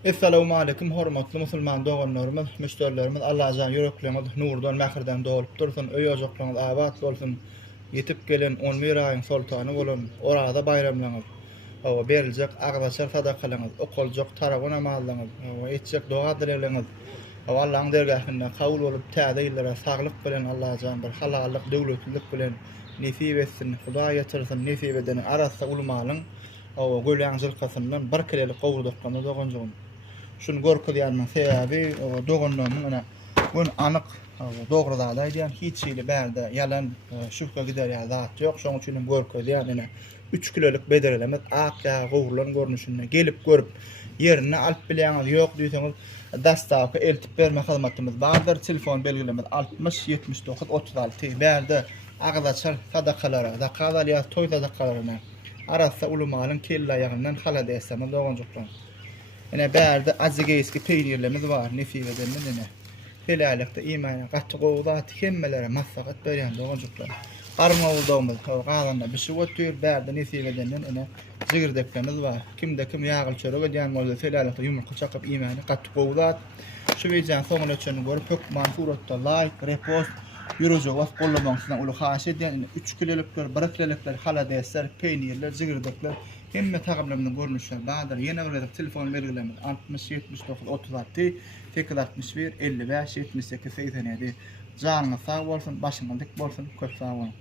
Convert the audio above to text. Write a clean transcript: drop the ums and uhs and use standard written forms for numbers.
Assalamu alaykum hormatly musulman doganlarymyz, müşterilerimiz Allah jan yürekleriniz nurdan, mähirden dolup dursun, öýüjoklarynız abat bolsun. Yetip gelen 11 aýyň sultany bolan orada bayramlaňyz. Hawa beriljek agdaşar sadakalaňyz, okaljak tarawa namazlaňyz, hawa etjek doga dileleriniz. Hawa Allahyň dergähinde kabul bolup täze ýylllara saglyk bilen Allah jan bir halallyk, döwletlik bilen nesip etsin, Huda ýetyrsin, nesip edeni arasda ulmalyň. Hawa gölýaňjylykyndan bir kilelik gowurdykdyny doganjygyn. Şunu gorkulýanyň sebäbi doganlaryň ana bun anyk dogry zat aýdýan hiç şeýle bärde ýalan şüphe giderýär zat ýok. Şoň üçin gorkulýan ana 3 kilolik bederelemek ak ýa gowrulan görnüşinde gelip görüp ýerine alyp bilýäňiz ýok diýseňiz dastawka eltip berme hyzmatymyz bardyr. Telefon belgilemez 60 79 36 bärde agdaçar sadakalara, zakazal ýa toý sadakalaryna arasda ulmalyň kelle ýagyndan hala desem doganjyklar. Ene bärde azgeýski peýnirlerimiz bar, nefibeden ene. Helalykda iýmany gatty gowdat hemmelere maslahat berýän doganjyklar. Garmawdagymyz, gazanda bir şey götür, bärde nefibeden ene jigirdeklerimiz bar. Kimde kim ýagyl çörek edýän bolsa helalykda ýumurka çakyp iýmany gatty gowdat. Şu wejan soňra üçin görüp hökman suratda like, repost, ýürüjek was gollamagyny uly haş edýän 3 kilolikler, 1 kilolikler hala desler, peýnirler, jigirdekler hemme tagymlarynyň görnüşleri badyr. Ýene bir telefon belgilemez 60 79 36 861 55 78 87. Janyňyz sag bolsun, başyňyz dik bolsun, köp sag bolun.